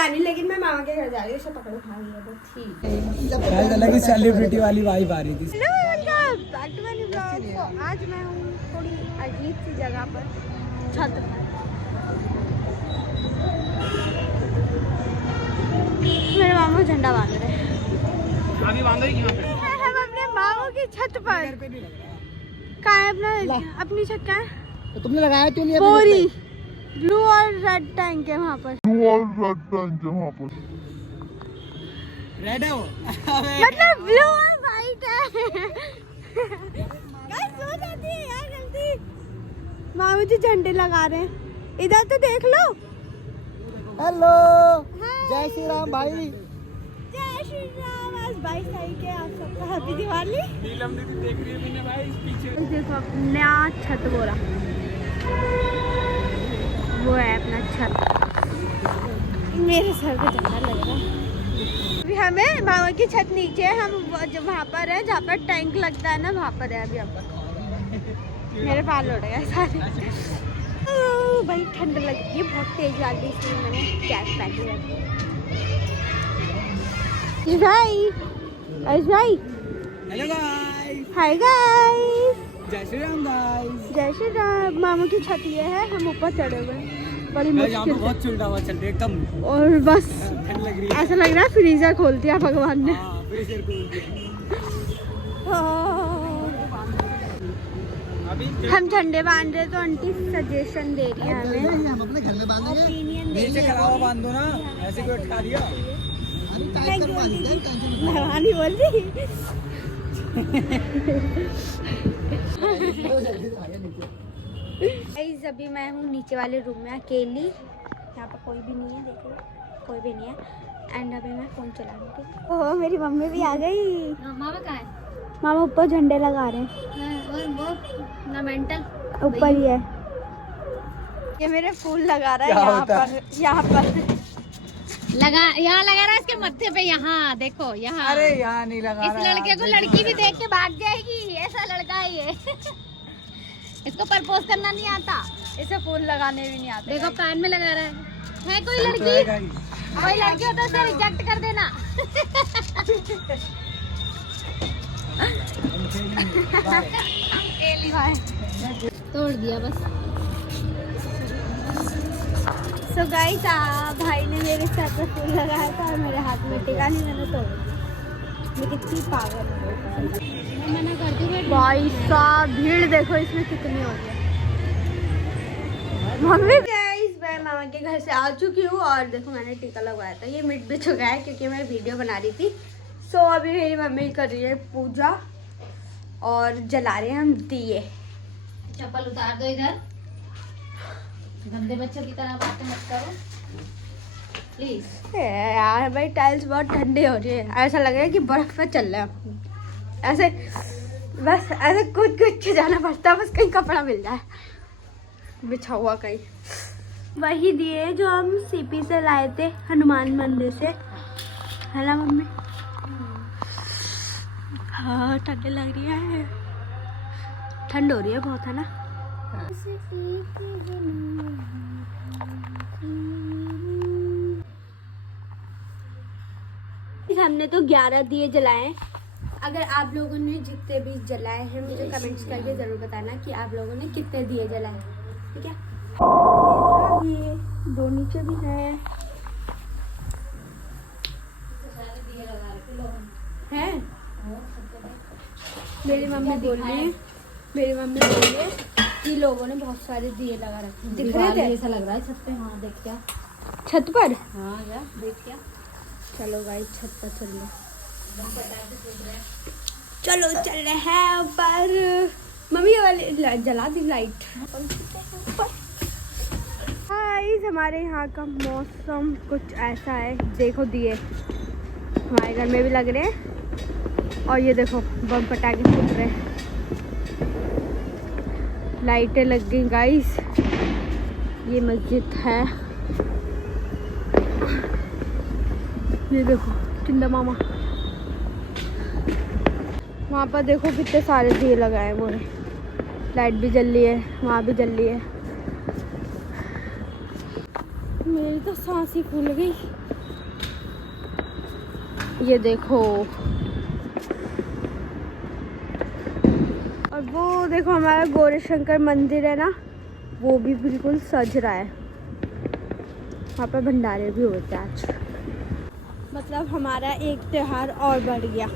पता नहीं, लेकिन मैं मामा के घर जा रही हूँ, उसे पकड़ो खा लिया तो ठीक है। अलग ही सेलिब्रिटी वाली वाइब आ रही थी। तो आज मैं हूँ थोड़ी अजीब सी जगह पर, छत पर। मेरे मामू झंडा बांध रहे हैं। अभी बांधेगी वहाँ पे। हम अपने मामू की छत पर। कहाँ है अपना, अपनी छत कहाँ है? तो तुमने लगाया क्यों नहीं? बोरी ब्लू और रेड टैंक है वहाँ पर। रेड है वो। मतलब ब्लू और वाइट है। गाइस सो जाती है यार जल्दी। मामू जी झंडे लगा रहे हैं, इधर तो देख लो। हेलो, जय श्री राम भाई। जय श्री राम। आज 22 तारीख है, आप सबका हैप्पी दिवाली। नीलम दीदी देख रही है मैंने भाई पीछे। देखो नया छत बोरा, वो है अपना छत। मेरे सर पे झंडा लग रहा है। अभी हमें मामा की छत नीचे है, हम जब वहाँ पर है जहाँ पर टैंक लगता है ना, वहाँ पर है अभी हम। मेरे बाल उड़ गए सारे। भाई ठंड लगी है बहुत तेज वाली, इसलिए मैंने कैप पहनी है। भाई भाई हेलो गाइस। Hi guys. जय श्री राम गाइस। जय श्री राम। मामा की छत ये है, हम ऊपर चढ़े हुए हैं बड़ी यहाँ मुश्किल पे बहुत चिल्डा हुआ चल रही है एकदम, और बस ठंड लग रही है। ऐसा लग रहा है फ्रीजर खोल दिया भगवान ने। हाँ, फ्रीजर खोल दिया। हम झंडे बांध रहे तो आंटी सजेशन दे रही है हमें, हम अपने घर में बांधेंगे। ओपिनियन दे रही नीचे है। कलावा बांध दो ना, ऐसे क्यों अटका दिया? मेहरबानी बोल दी। अभी मैं हूँ नीचे वाले रूम में अकेली, यहाँ पर कोई भी नहीं है, देखो कोई भी नहीं है। एंड अभी मैं फोन चला रही थी। ओह मेरी मम्मी भी आ गई। मामा कहाँ है? मामा ऊपर झंडे लगा रहे हैं। और वो ना मेंटल ऊपर ही है, ये मेरे फूल लगा रहा है यहाँ पर, यहाँ पर लगा, यहाँ लगा रहा है इसके मत्थे पे, यहाँ देखो यहाँ। अरे यहाँ नहीं लगा इस लड़के को लड़की भी देख के भाग जाएगी, ऐसा लड़का है ये। इसको प्रपोज करना नहीं आता, इसे फूल लगाने भी नहीं आते। देखो कान में लगा रहा है कोई लड़की, कोई लड़की हो तो उसे रिजेक्ट कर देना। तोड़ दिया बस। सो गाइस भाई ने मेरे सर पर फूल लगाया था और मेरे हाथ में टिका नहीं, मैंने तोड़ दिया। मैं कितनी पागल हूँ। मना कर दूँ भाई साहब भीड़ देखो इसमें कितनी हो गई। मम्मी गाइस मैं मामा के घर से आ चुकी हूँ और देखो मैंने टीका लगवाया था, ये मिट भी चुका है क्योंकि मैं वीडियो बना रही थी। सो अभी मेरी मम्मी कर रही है पूजा और जला रहे हैं हम दिए। चप्पल उतार दो इधर, गंदे बच्चों की तरह बातें मत करो प्लीज। यार भाई टाइल्स बहुत ठंडी हो रही है, ऐसा लग रहा है कि बर्फ पे चल रहे हैं। ऐसे बस ऐसे कूद के जाना पड़ता है, बस कहीं कपड़ा मिल जाए बिछा हुआ कहीं। वही दिए जो हम सीपी से लाए थे हनुमान मंदिर से, है ना मम्मी? हाँ ठंड लग रही है, ठंड हो रही है बहुत, है ना? हमने तो 11 दिए जलाए। अगर आप लोगों ने जितने भी जलाए हैं मुझे कमेंट्स करके जरूर बताना कि आप लोगों ने कितने दिए जलाए, ठीक है? ये दो नीचे भी है मेरी मम्मी बोल रही है कि लोगों ने बहुत सारे दिए लगा रखे हैं। दिख रहे थे? ऐसा लग रहा है छत पे। हाँ देख क्या, छत पर। हाँ क्या देख क्या। चलो गाइस छत पर चल रहे, चलो चल रहे हैं ऊपर। मम्मी ये वाली जला दी लाइट। गाइस हमारे यहाँ का मौसम कुछ ऐसा है, देखो दिए हमारे घर में भी लग रहे हैं और ये देखो बम पटाखे फूट रहे हैं, लाइटें लग गई गाइस। ये मस्जिद है, ये देखो चिंदा मामा, वहाँ पर देखो कितने सारे दिए लगाए हुए हैं, लाइट भी जल रही है, वहाँ भी जल रही है। मेरी तो सांस ही फूल गई। ये देखो, और वो देखो हमारा गौरी शंकर मंदिर है ना, वो भी बिल्कुल सज रहा है। वहाँ पर भंडारे भी होते हैं आज। मतलब हमारा एक त्योहार और बढ़ गया।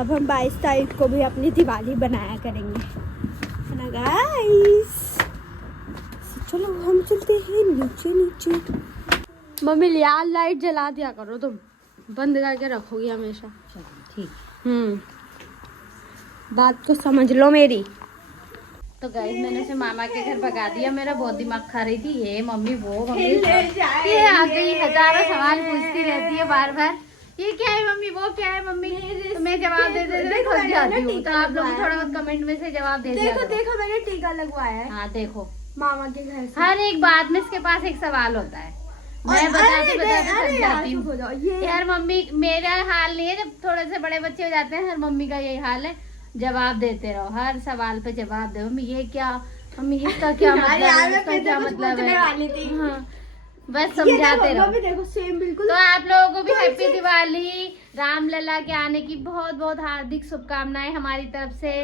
अब हम 22 तारीख को भी अपनी दिवाली बनाया करेंगे, है ना गाइस। चलो हम चलते हैं नीचे। मम्मी यार लाइट जला दिया करो, तुम बंद करके रखोगी हमेशा। ठीक। बात को समझ लो मेरी। तो गाइस मैंने उसे मामा के घर भगा दिया। मेरा बहुत दिमाग खा रही थी, ये मम्मी वो मम्मी ये आ गई, हजारों सवाल पूछती रहती है बार बार, ये क्या है मम्मी, वो क्या है मम्मी, तो मैं जवाब दे थक जाती हूँ। तो आप लोग थोड़ा बहुत कमेंट में से जवाब दे दिया करो। देखो मैंने टीका लगवाया है। हाँ देखो, मामा के घर से। हर एक बात में इसके पास एक सवाल होता है। मैं बताते थक जाती हूँ। यार मम्मी मेरा हाल नहीं है, जब थोड़े से बड़े बच्चे हो जाते हैं हर मम्मी का यही हाल है, जवाब देते रहो, हर सवाल पे जवाब दो। मम्मी ये क्या, मम्मी इसका क्या मतलब है, इसका क्या मतलब है। हाँ, बस समझाते रहो। देखो सेम बिल्कुल। तो आप लोगों को भी हैप्पी दिवाली, रामलला के आने की बहुत बहुत हार्दिक शुभकामनाएं हमारी तरफ से।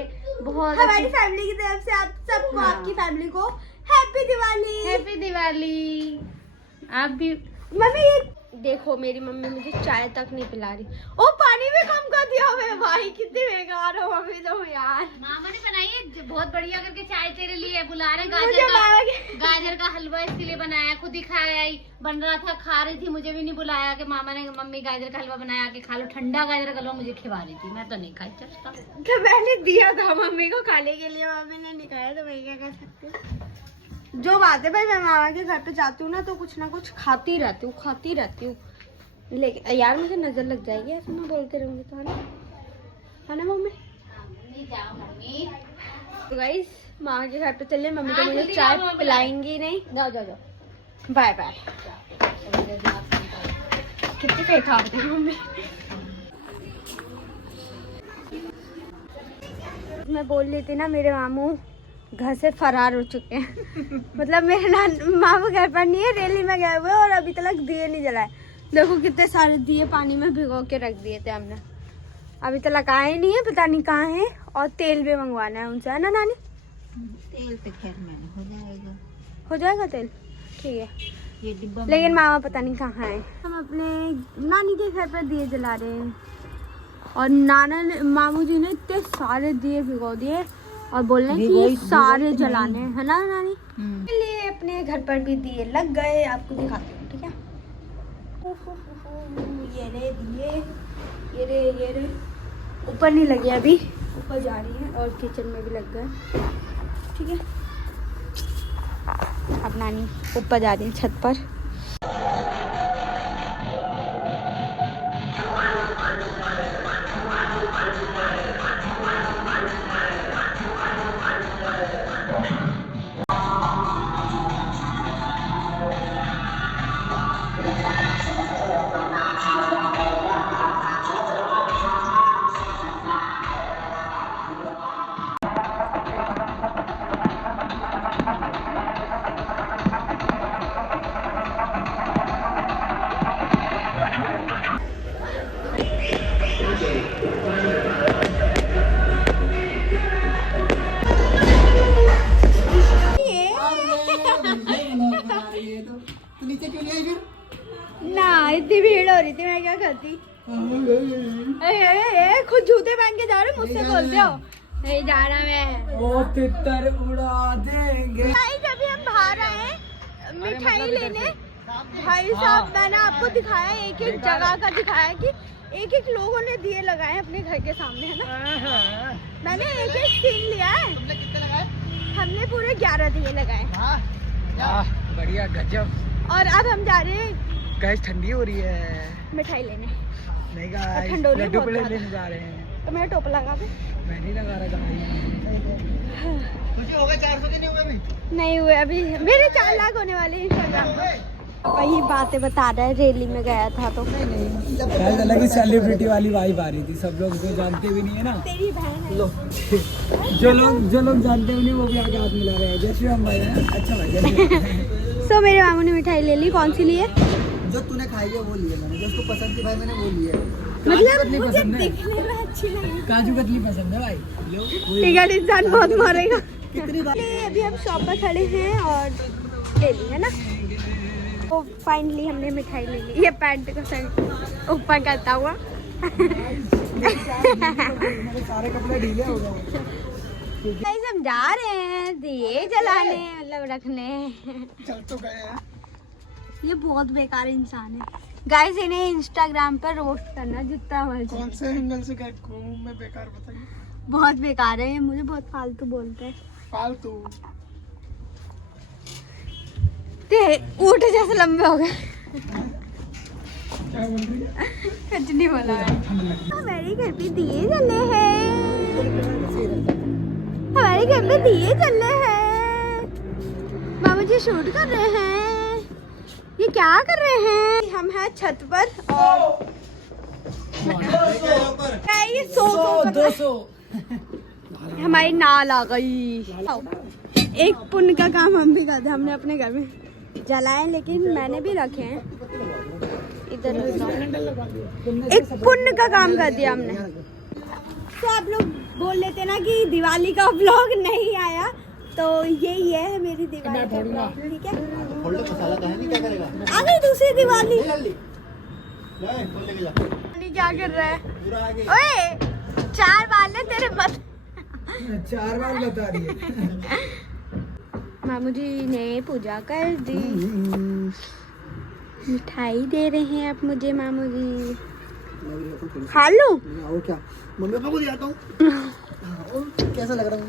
बहुत हमारी फैमिली की तरफ से आप सबको, आपकी फैमिली को हैप्पी दिवाली। हैप्पी दिवाली। आप भी मम्मी ये देखो, मेरी मम्मी मुझे चाय तक नहीं पिला रही। ओ पानी भी कम कर दिया मैं, भाई कितनी बेकार हो मम्मी तुम यार। मामा ने बनाई है बहुत बढ़िया करके चाय तेरे लिए, बुला रहे। गाजर का हलवा इसके लिए बनाया, खुद ही खाया ही, बन रहा था, खा रही थी, मुझे भी नहीं बुलाया कि मामा ने मम्मी गाजर का हलवा बनाया के खा लो। ठंडा गाजर का हलवा मुझे खिला रही थी, मैं तो नहीं खाई। चस्का तो मैंने दिया था मम्मी को खाने के लिए, मम्मी ने नहीं खाया, तो मैं क्या कर सकती हूँ। जो बात है भाई, मैं मामा के घर पे जाती हूँ ना तो कुछ ना कुछ खाती रहती हूँ। लेकिन यार मुझे नजर लग जाएगी ऐसे मैं बोलते रहूंगी तो, है ना मम्मी। तो गाइस मामा के घर पे चलिए, मम्मी तो मुझे चाय पिलाएंगी नहीं। जाओ बाय बाय। कितनी फेंका होती है मम्मी। मैं बोल रही थी ना, मेरे मामू घर से फरार हो चुके हैं। मतलब मेरे मामू घर पर नहीं है, रैली में गए हुए और अभी तक दिए नहीं जलाए। देखो कितने सारे दिए पानी में भिगो के रख दिए थे हमने, अभी तक आए नहीं है, पता नहीं कहाँ है। और तेल भी मंगवाना है उनसे, है ना नानी। तेल तो खैर मैंने हो जाएगा तेल, ठीक है। ये डिब्बा लेकिन मामा पता नहीं कहाँ है। हम अपने नानी के घर पर दिए जला रहे हैं और मामू जी ने इतने सारे दिए भिगो दिए और बोल रहे हैं कि सारे जलाने, है ना नानी। इसलिए अपने घर पर भी दिए लग गए, आपको दिखाती हूँ, ठीक है। ये रे दिए, ये रे ऊपर नहीं लगे अभी, ऊपर जा रही है और किचन में भी लग गए, ठीक है। अब नानी ऊपर जा रही है छत पर। ना इतनी भीड़ हो रही थी, मैं क्या करती। खुद जूते पहन के जा रहे, मुझसे बोलते हो नहीं जाना मैं। ओ तितर उड़ा देंगे। अभी हम बाहर आए मिठाई लेने। भाई साहब मैंने आपको दिखाया, एक एक जगह का दिखाया कि एक एक लोगों ने दिए लगाए अपने घर के सामने, है ना। मैंने एक एक सीन लिया है। तुमने कितने लगाए? हमने पूरे 11 दिए लगाए। बढ़िया गजब। और अब हम जा रहे हैं गैस ठंडी हो रही है, मिठाई लेने। नहीं गाइस ठंडोली लड्डू बहुत पेड़े ज्यादा। लेने जा रहे हैं। तो मेरा टोपा लगा दे। मैं नहीं लगा रहा गाइस। हो गए 400 के नहीं हुए अभी? नहीं हुए अभी, मेरे 4 लाख होने वाले हैं इंस्टाग्राम पर। वही बातें बता रहा है, रैली में गया था तो अलग ही सेलिब्रिटी वाली वाइब आ रही थी। सब लोग जो जानते भी नहीं है ना, तेरी बहन है। जो लोग जानते भी नहीं वो भी आगे हाथ मिला रहे हैं। जय श्री राम भाई है। अच्छा भाई सो मेरे मामू ने मिठाई ले ली। कौन सी ली है? जो तूने खाई है वो लिए मैंने, जो उसको पसंद थी भाई मैंने वो लिए। मतलब कतली मुझे पसंद है? दिखने में अच्छी लगी। काजू कतली पसंद है भाई। लो टिकट इंसान बहुत मारेगा। कितनी बार अभी हम शॉप पर खड़े हैं और ले ली है ना। तो फाइनली हमने मिठाई ले ली। ये पैंट को सर ऊपर करता हुआ। मेरे सारे कपड़े ढीले हो गए। गाइस हम जा रहे हैं दिए जलाने, मतलब रखने। चल तो गए हैं। ये बहुत बेकार इंसान है गाइस, इन्हें इंस्टाग्राम पर रोस्ट करना जितना मर्जी। कौन से एंगल से क्या घूम में बेकार बताइए। बहुत बेकार है ये, मुझे बहुत फालतू बोलते हैं। फालतू ते ऊँट जैसे लंबे हो गए। क्या बोल रही है? कुछ नहीं बोला। हमारे घर पे दिए जले हैं, हमारे घर पे दिए जल रहे हैं। मामा जी शूट कर रहे हैं। ये क्या कर रहे हैं? हम हैं छत पर और ये 200 हमारी नाल आ गई। एक पुण्य का काम हम भी करते हैं, हमने अपने घर में जलाए लेकिन मैंने भी रखे हैं इधर। एक पुण्य का काम कर दिया हमने। तो आप लोग बोल लेते ना कि दिवाली का व्लॉग नहीं आया, तो यही है मेरी दिवाली का व्लॉग, ठीक है। क्या करेगा? आ गई दूसरी दिवाली। क्या कर रहा है? ओए 4 बाल है तेरे मत। 4 बार बता रही है। मामू जी ने पूजा कर दी, मिठाई दे रहे हैं अब मुझे मामू जी। खा लो। और क्या मम्मी पापा को दिखाता हूँ। कैसा लग रहा है?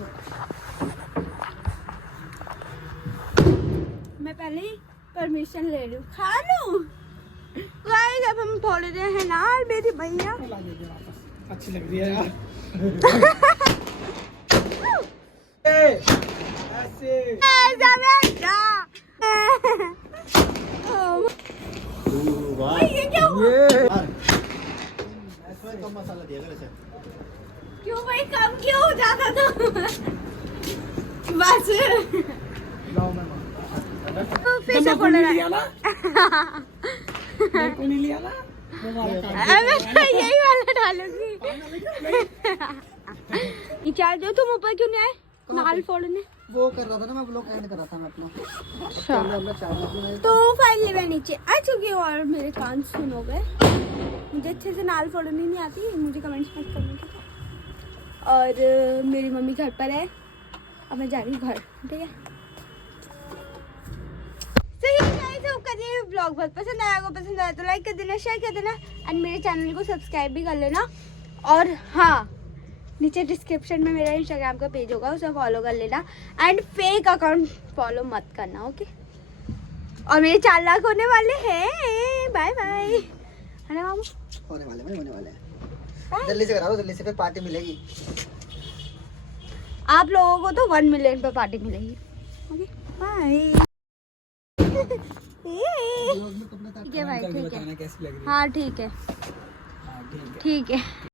मैं पहले ही परमिशन ले लूं। खा लो गाइस, अब हम फोड़ रहे हैं ना मेरी भैया। अच्छी लग रही है यार। ऐसा बेटा। ये क्या हुआ? कम मसाला दिया कर इसे। क्यों भाई, कम क्यों हो जाता था? बस तो फिर से फोड़ रहा है। मेरे को नहीं लिया ना। मैं यही वाला डालूंगी। ये क्या जो तुम ऊपर क्यों नहीं आए नाल फोड़ने? वो कर रहा था ना, मैं ब्लॉग एंड कर रहा था मैं अपना। तो फाइनली मैं नीचे आ चुकी हूँ और मेरे कान सुन हो गए। मुझे अच्छे से नाल फोड़नी नहीं आती, मुझे कमेंट्स मत करने की। और मेरी मम्मी घर पर है, अब मैं जा रही हूँ घर, ठीक है। ब्लॉग बहुत पसंद आया, अगर पसंद आया तो लाइक कर देना, शेयर कर देना एंड मेरे चैनल को सब्सक्राइब भी कर लेना। और हाँ, नीचे डिस्क्रिप्शन में मेरा इंस्टाग्राम का पेज होगा, उसे फॉलो कर लेना एंड फेक अकाउंट फॉलो मत करना, ओके। और मेरे 4 लाख होने वाले हैं। Bye bye. है ना मामू? होने वाले हैं। जल्दी से करा दो, जल्दी से, फिर पार्टी मिलेगी। आप लोगों को तो 1 मिलियन पर पार्टी मिलेगी, ओके। बाय। ठीक है भाई, ठीक है। हाँ ठीक है, ठीक है।